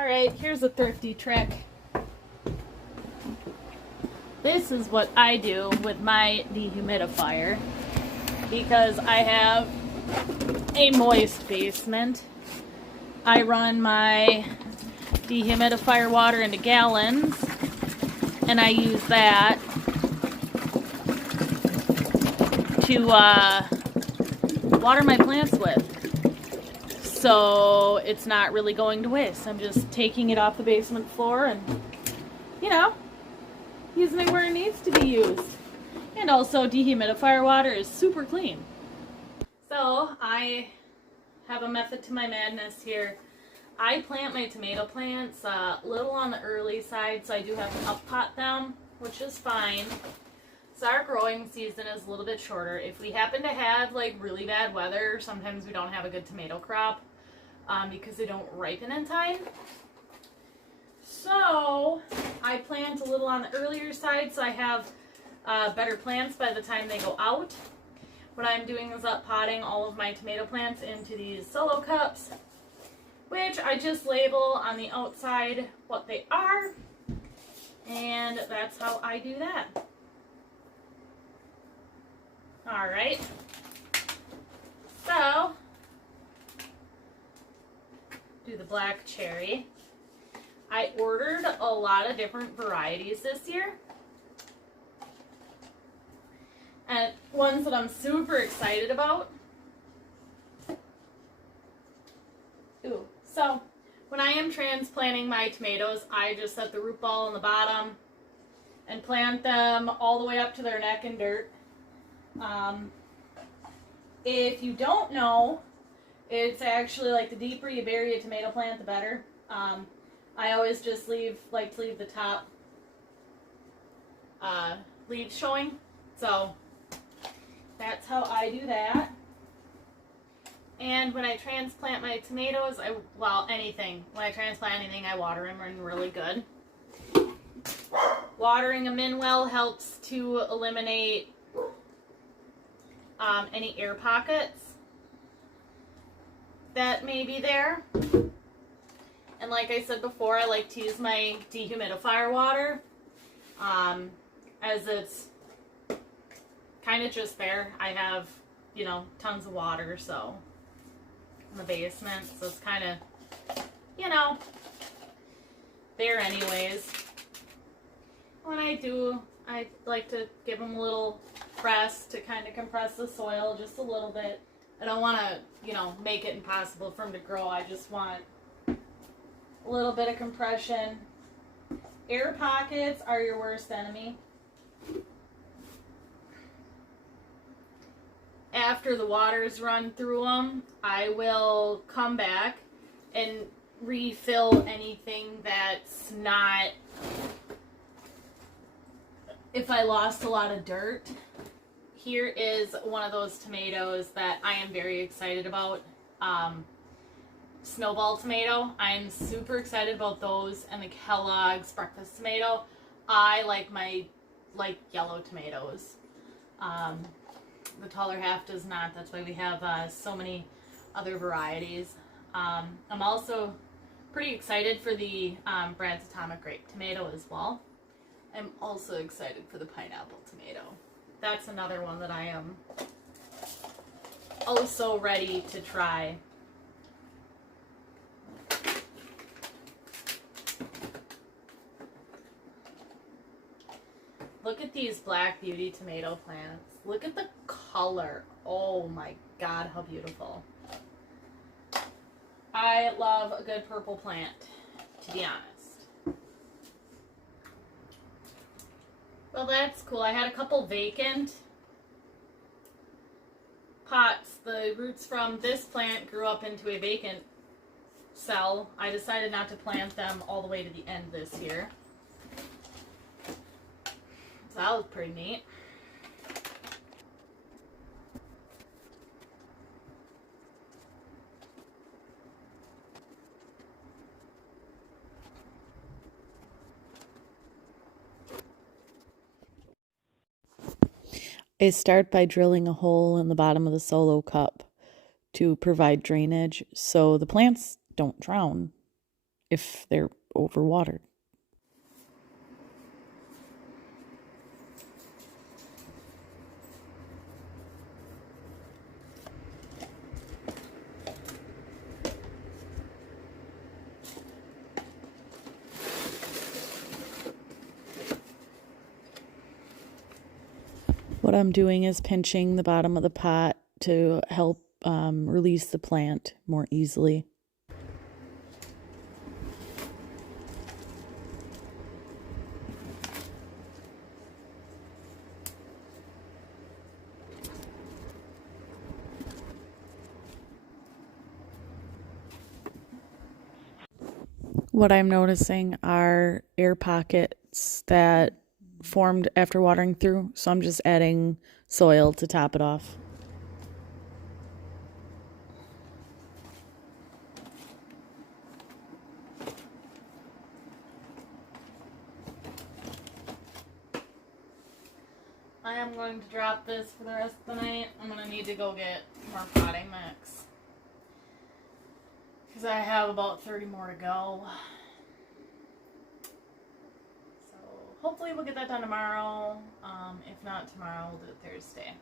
Alright, here's a thrifty trick. This is what I do with my dehumidifier because I have a moist basement. I run my dehumidifier water into gallons and I use that to water my plants with. So it's not really going to waste. I'm just taking it off the basement floor and, using it where it needs to be used. And also, dehumidifier water is super clean. So I have a method to my madness here. I plant my tomato plants a little on the early side, so I do have to up-pot them, which is fine. So our growing season is a little bit shorter. If we happen to have really bad weather, sometimes we don't have a good tomato crop because they don't ripen in time. So I plant a little on the earlier side so I have better plants by the time they go out. What I'm doing is up-potting all of my tomato plants into these solo cups, which I just label on the outside what they are, and that's how I do that. Alright, so do the black cherry. I ordered a lot of different varieties this year, and ones that I'm super excited about. So when I am transplanting my tomatoes, I just set the root ball in the bottom and plant them all the way up to their neck in dirt. If you don't know, it's actually the deeper you bury a tomato plant, the better. I always just like to leave the top leaves showing. So that's how I do that. And when I transplant my tomatoes, when I transplant anything, I water them in really good. Watering them in well helps to eliminate any air pockets that may be there. And like I said before, I like to use my dehumidifier water as it's kind of just there. I have, tons of water, so in the basement, so it's kind of, there anyways. When I like to give them a little press to kind of compress the soil just a little bit. I don't want to, make it impossible for them to grow. I just want a little bit of compression. Air pockets are your worst enemy. After the water's run through them, I will come back and refill anything that's not, if I lost a lot of dirt. Here is one of those tomatoes that I am very excited about. Snowball tomato. I'm super excited about those, and the Kellogg's breakfast tomato. I like my yellow tomatoes. The taller half does not. That's why we have so many other varieties. I'm also pretty excited for the Brad's Atomic Grape tomato as well. I'm also excited for the pineapple tomato. That's another one that I am also ready to try. Look at these Black Beauty tomato plants. Look at the color. Oh my God, how beautiful. I love a good purple plant, to be honest. Well, that's cool. I had a couple vacant pots. The roots from this plant grew up into a vacant cell. I decided not to plant them all the way to the end this year. So that was pretty neat. I start by drilling a hole in the bottom of the solo cup to provide drainage so the plants don't drown if they're overwatered. What I'm doing is pinching the bottom of the pot to help release the plant more easily. What I'm noticing are air pockets that formed after watering through, so I'm just adding soil to top it off. I am going to drop this for the rest of the night. I'm going to need to go get more potting mix, because I have about 30 more to go. So hopefully we'll get that done tomorrow. If not tomorrow, we'll do it Thursday.